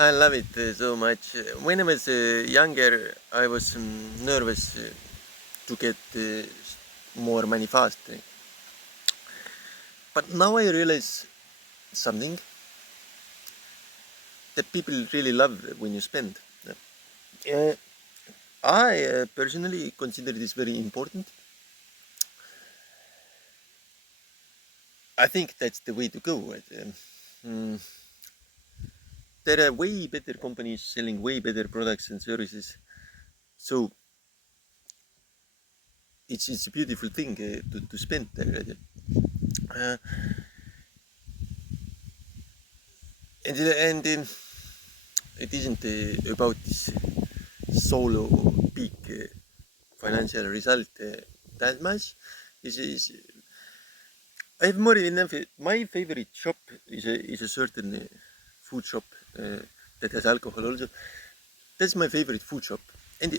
I love it so much. When I was younger, I was nervous to get more money fast. But now I realize something that people really love when you spend. Uh, I personally consider this very important. I think that's the way to go. Right? Mm, there are way better companies selling way better products and services. So it's a beautiful thing to spend there. Right? Uh, and it isn't about this solo big financial result that much. Is I have more enough. My favorite shop is a certain food shop that has alcohol also. That's my favorite food shop, and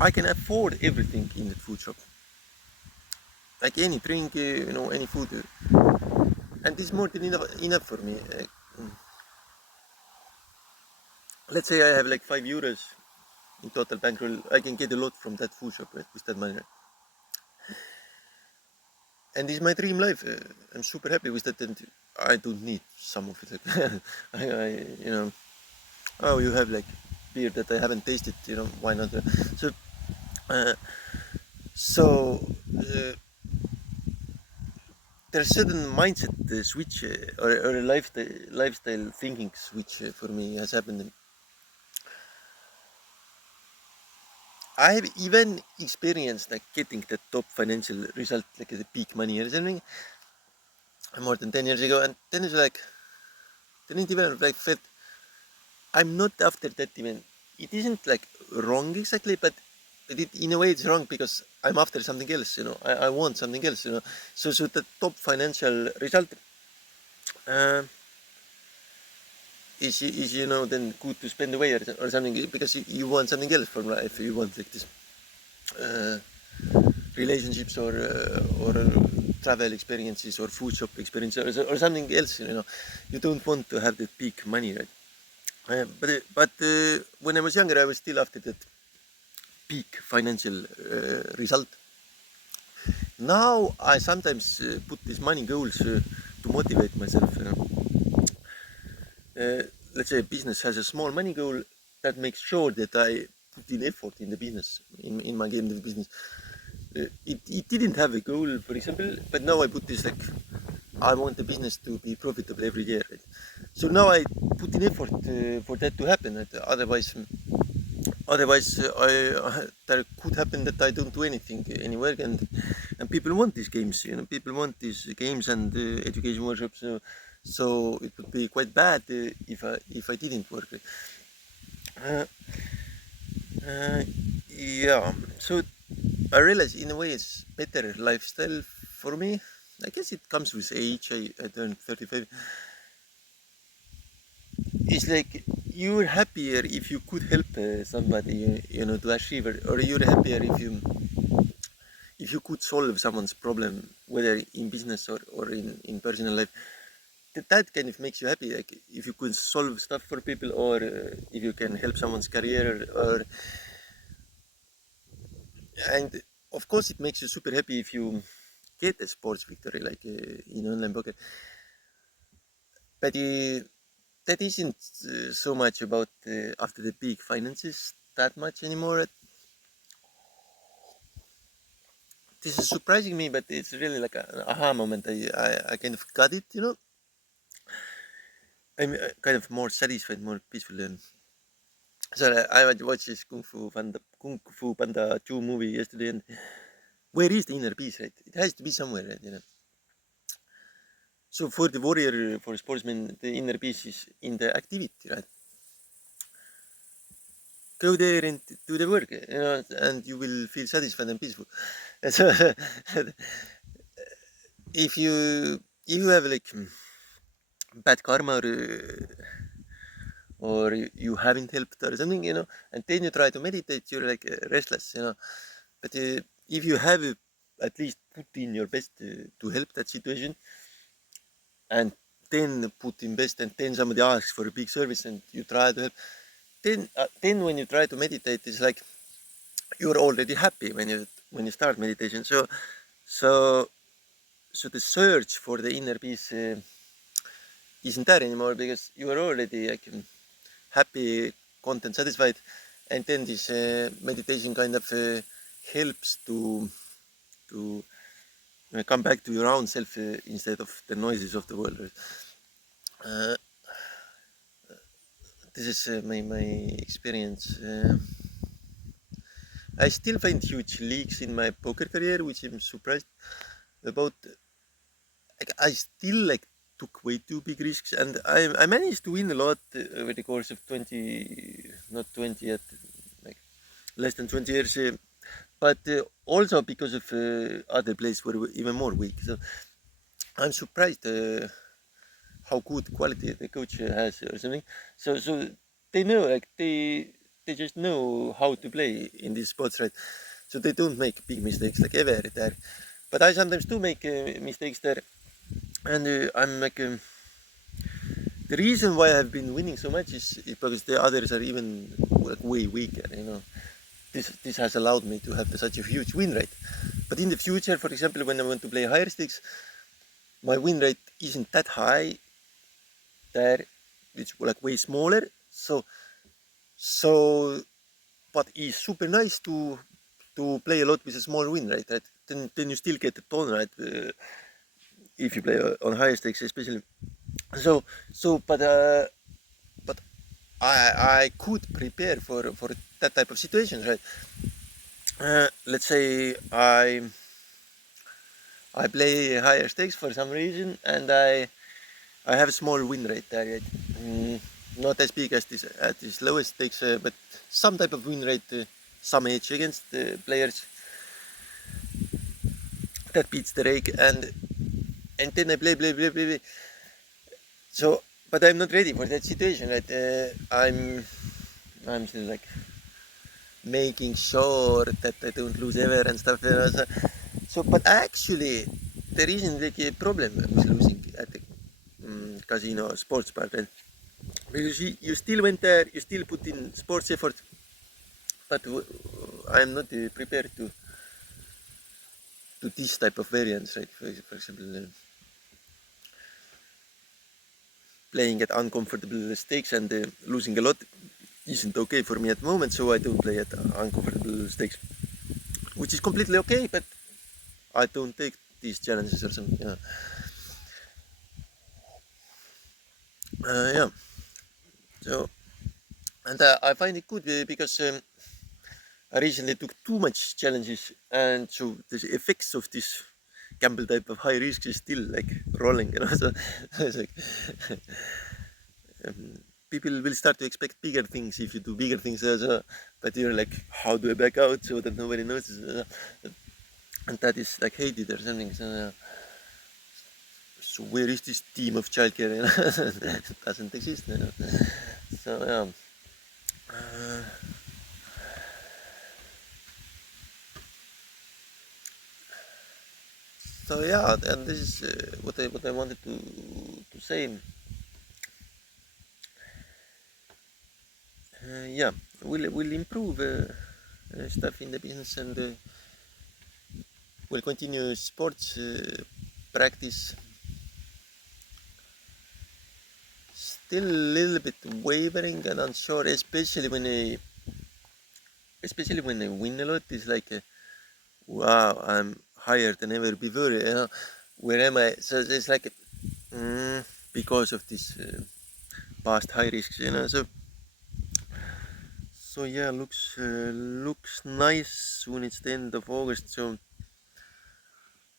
I can afford everything in the food shop, like any drink, any food, and this is more than enough for me. Let's say I have like €5 in total bankroll. I can get a lot from that food shop with that money. And it's my dream life. I'm super happy with that, and I don't need some of it. Oh, you have like beer that I haven't tasted. Why not? So, uh, so there's certain mindset switch or a lifestyle thinking switch for me has happened. I have even experienced like getting the top financial result, like the peak money or something, more than 10 years ago, and then it's like, then it even like felt I'm not after that even. It isn't like wrong exactly, but in a way it's wrong because I'm after something else. I want something else. So the top financial result uh, is then good to spend away or something because you want something else from life. You want like this uh, relationships or travel experiences or food shop experience or something else. You don't want to have that big money, right? But when I was younger, I was still after that peak financial result. Now I sometimes put these money goals to motivate myself. Let's say a business has a small money goal that makes sure that I put in effort in the business, in my game business. It didn't have a goal, for example, but now I put this like I want the business to be profitable every year. Right? So now I put in effort for that to happen. Right? Otherwise, there could happen that I don't do anything, any work, and people want these games. People want these games and education workshops. So it would be quite bad if I didn't work. Uh, uh, yeah. So I realize in a way it's better lifestyle for me. I guess it comes with age. I turned 35. It's like you're happier if you could help somebody, to achieve, or you're happier if you could solve someone's problem, whether in business or in personal life. That kind of makes you happy. Like if you could solve stuff for people, or if you can help someone's career, and of course it makes you super happy if you get a sports victory, like in online poker. But that isn't so much about after the big finances that much anymore. This is surprising me, but it's really like an aha moment. I kind of got it. I'm kind of more satisfied, more peaceful. And so I watched this Kung Fu Panda 2 movie yesterday, and where is the inner peace, right? It has to be somewhere, right? So for the warrior, for sportsman, the inner peace is in the activity, right? Go there and do the work, and you will feel satisfied and peaceful. So if you have like bad karma or you haven't helped or something, and then you try to meditate, you're like restless. But if you have at least put in your best to help that situation, and then put in best, and then somebody asks for a big service and you try to help. Then when you try to meditate, it's like you're already happy when you start meditation. So the search for the inner peace isn't there anymore, because you are already like happy, content, satisfied, and then this meditation kind of helps to come back to your own self instead of the noises of the world. Uh, this is my experience. I still find huge leaks in my poker career, which I'm surprised about. I still like took way too big risks, and I managed to win a lot over the course of 20, not 20 yet, like less than 20 years. But also because of other players were even more weak. So I'm surprised how good quality the coach has or something. So they know, like they just know how to play in these spots, right? So they don't make big mistakes like ever there. But I sometimes do make mistakes there, and I'm like the reason why I've been winning so much is because the others are even like way weaker. This has allowed me to have such a huge win rate. But in the future, for example, when I want to play higher stakes, my win rate isn't that high there. It's like way smaller. So but it's super nice to play a lot with a small win rate, right? Then you still get the tone, right? If you play on higher stakes, especially. But I could prepare for that type of situations, right? Let's say I play higher stakes for some reason, and I have a small win rate there, right? Not as big as this at this lowest stakes, but some type of win rate, some edge against the players that beats the rake, and then I play. So, but I'm not ready for that situation, right? I'm still like making sure that I don't lose ever and stuff. But actually, there isn't like a problem with losing at the casino sports bar, right? Because you still went there, you still put in sports effort, but I'm not prepared to this type of variance, right? For example, playing at uncomfortable stakes and losing a lot isn't okay for me at the moment, so I don't play at uncomfortable stakes, which is completely okay, but I don't take these challenges or something. Yeah. So, and I find it good because I recently took too much challenges, and so the effects of this gamble type of high risk is still like rolling, So it's like people will start to expect bigger things if you do bigger things, but you're like, how do I back out so that nobody notices? And that is like hated or something. So where is this team of childcare? It doesn't exist. So yeah. So yeah, and this is what I wanted to say. Yeah, we'll improve stuff in the business, and we'll continue sports practice. Still a little bit wavering and unsure, especially when I win a lot. It's like, wow, I'm higher than ever before. Where am I? So it's like because of this past high risks, So yeah, looks nice. Soon it's the end of August, so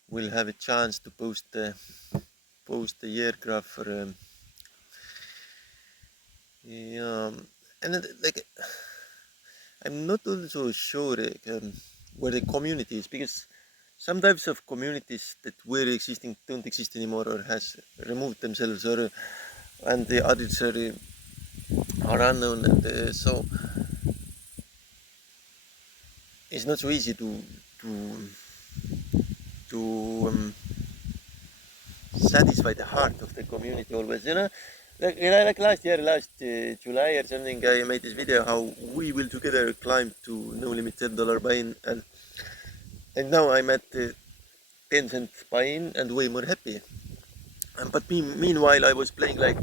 we'll have a chance to post the year graph for yeah, and like I'm not also sure where the community is, because some types of communities that were existing don't exist anymore, or has removed themselves, or and the others are unknown, and so it's not so easy to to satisfy the heart of the community always, you know. Like last year, last July or something, I made this video how we will together climb to no limit $10 buy-in, and now I'm at 10 cent buy-in and way more happy. But meanwhile, I was playing like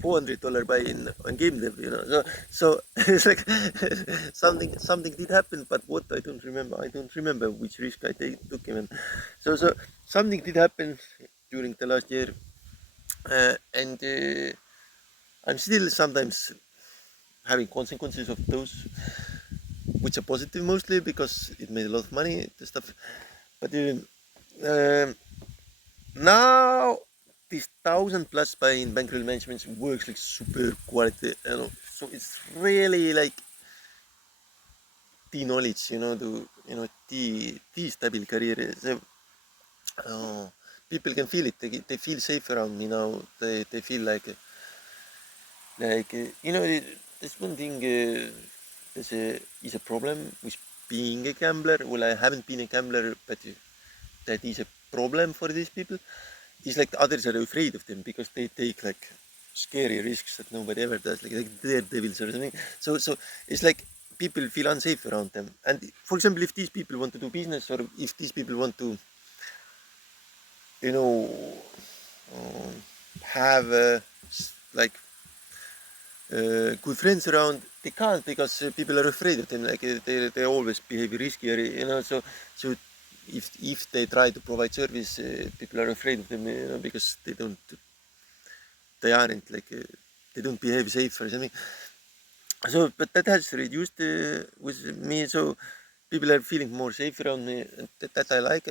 $400 buy-in on game dev, you know. So it's like something did happen, but what I don't remember. I don't remember which risk I took even. So something did happen during the last year, and I'm still sometimes having consequences of those, which are positive mostly because it made a lot of money, the stuff. But now this 1,000+ buy-in bankroll management works like super quality, you know. So it's really like the knowledge, you know, the stable career. So, people can feel it. They feel safe around me now. They feel like you know, there's one thing. Is a problem with being a gambler. Well, I haven't been a gambler, but that is a problem for these people. It's like the others are afraid of them because they take like scary risks that nobody ever does, like daredevils or something. So it's like people feel unsafe around them. And for example, if these people want to do business, or if these people want to, you know, have like good friends around, they can't because people are afraid of them. Like they always behave riskier, you know. So if they try to provide service, people are afraid of them, you know, because they aren't like they don't behave safe or something. So, but that has reduced with me. So people are feeling more safe around me, and that I like.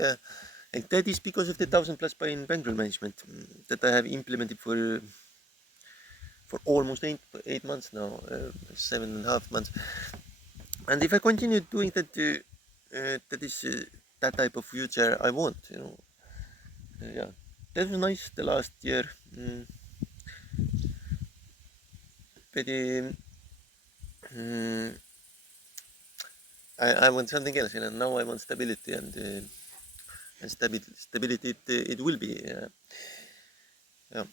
And that is because of the 1,000+ buy-in bankroll management that I have implemented for almost 8 months now, 7.5 months. And if I continue doing that, that is that type of future I want, you know. Yeah, that was nice the last year. But I want something else, you know. Now I want stability, and stability it will be. Yeah.